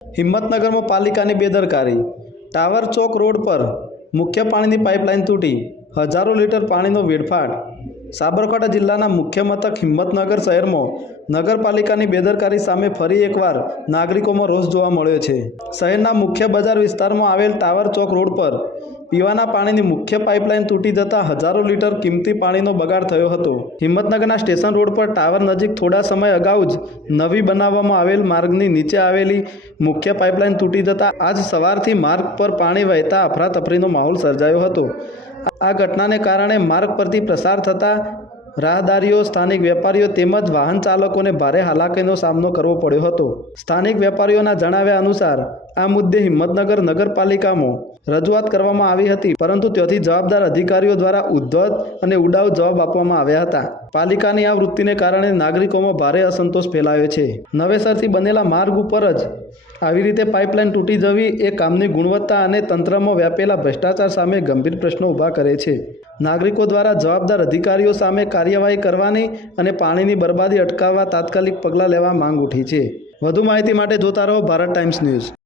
हिम्मतनगर में पालिका की बेदरकारी। टावर चौक रोड पर मुख्य पानी की पाइपलाइन तूटी, हजारों लीटर पानी वेड़फाट। साबरकांठा जिल्लाना मुख्य मथक हिम्मतनगर शहर में नगरपालिका की बेदरकारी सामे फरी एकवार नागरिकों में रोष जोवा मळ्यो छे। शहरना मुख्य बजार विस्तार में आवेल टावर चौक रोड पर पीवाना पानी की मुख्य पाइपलाइन तूटी जता हजारों लीटर कीमती पानी बगाड़ थयो हतो। हिम्मतनगरना स्टेशन रोड पर टावर नजीक थोड़ा समय अगाऊ ज नवी बनाववामां आवेल मार्गनी नीचे आवेली मुख्य पाइपलाइन तूटी जता आज सवारथी मार्ग पर पाणी वहेता अफरातफरीनो माहोल सर्जायो हतो। आ घटनाने कारणे मार्ग परथी प्रसार थता राहदारीओ, स्थानिक वेपारीओ तेमज वाहन चालकोने भारे हालाकीनो सामनो करवो पड्यो हतो। स्थानिक वेपारीओना जणाव्या अनुसार आ मुद्दे हिम्मतनगर नगरपालिकामां रजूआत करवामां आवी हती, परंतु त्याथी जवाबदार अधिकारीओ द्वारा उद्धत अने उडाऊ जवाब आपवामां आव्या हता। पालिकानी आ वृत्तिने कारणे नागरिकोमां भारे असंतोष फैलायो छे। नवेसरथी बनेला मार्ग उपर ज આવી રીતે પાઇપલાઇન તૂટી જવી એ કામની ગુણવત્તા અને તંત્રમાં વ્યાપેલા ભ્રષ્ટાચાર સામે ગંભીર પ્રશ્નો ઊભા કરે છે। નાગરિકો દ્વારા જવાબદાર અધિકારીઓ સામે કાર્યવાહી કરવાની અને પાણીની બરબાદી અટકાવવા તાત્કાલિક પગલાં લેવા માંગ ઉઠી છે। વધુ માહિતી માટે જોતા રહો ભારત ટાઈમ્સ ન્યૂઝ।